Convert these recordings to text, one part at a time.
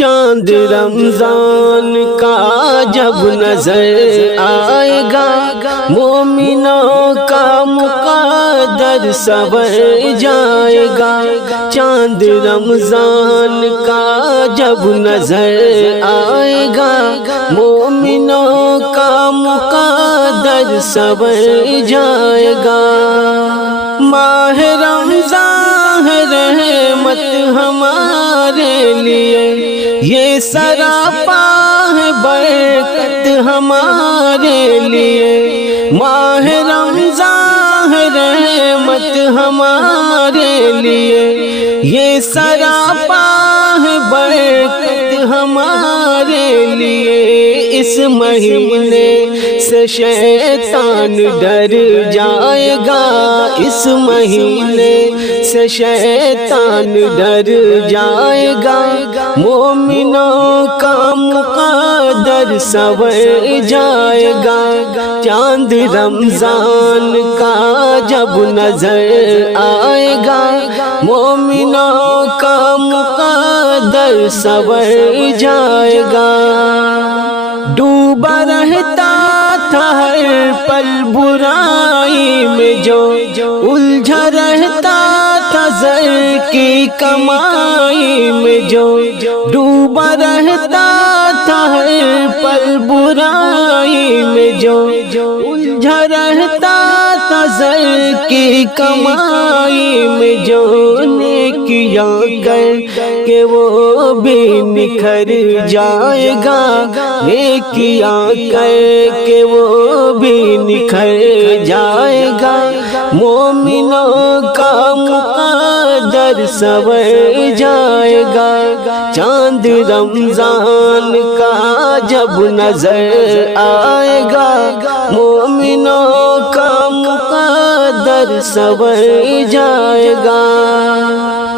چاند رمضان کا جب نظر آئے گا، مومنوں کا مقدر سنور جائے گا۔ چاند رمضان کا جب نظر آئے گا، مومنوں کا مقدر سنور جائے گا۔ ماہ رمضان ہے رحمت ہمارے لیے، یہ سراپا ہے برکت ہمارے لیے۔ ماہ رمضان ہے رحمت ہمارے لیے، یہ سراپا ہے برکت ہمارے لیے۔ اس مہینے سے شیطان ڈر جائے گا، اس مہینے سے شیطان ڈر جائے گا۔ مومنوں کا مقدر سنور جائے گا۔ چاند رمضان کا جب نظر آئے گا، مومنوں کا مقدر سنور جائے گا۔ ڈوبا رہتا تھا ہر پل برائی میں جو، الجھا رہتا تھا زر کی کمائی میں جو، ڈوبا رہتا تھا ہر پل برائی میں جو، الجھا رہتا تھا زر کی کمائی میں جو۔ نیکیاں کر کے وہ بھی نکھر جائے گا، نیکیاں کر کے وہ بھی نکھر جائے گا۔ مومنوں کا مقدر سنور جائے گا۔ چاند رمضان کا جب نظر آئے گا، مومنوں کا مقدر سنور جائے گا۔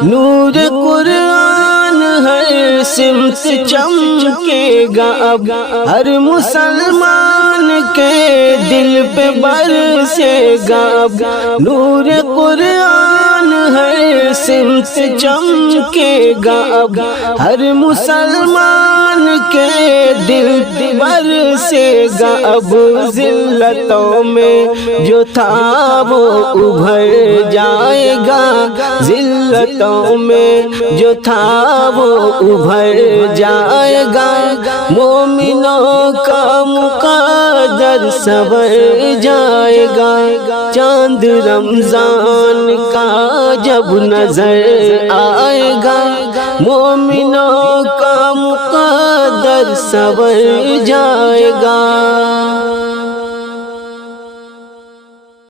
نور قرآن ہر سمت چمکے گا، اب ہر مسلمان کے دل پہ برسے گا۔ اب نور قرآن ہر سمت چمکے گا، اب ہر مسلمان کے دل پہ برسے گا۔ اب ذلتوں میں جو تھا وہ ابھر جائے گا، ذلتوں میں جو تھا وہ ابھر جائے گا۔ مومنوں کا مقدر سنور جائے گا۔ چاند رمضان کا جب نظر آئے گا، مومنوں کا مقدر سنور جائے گا۔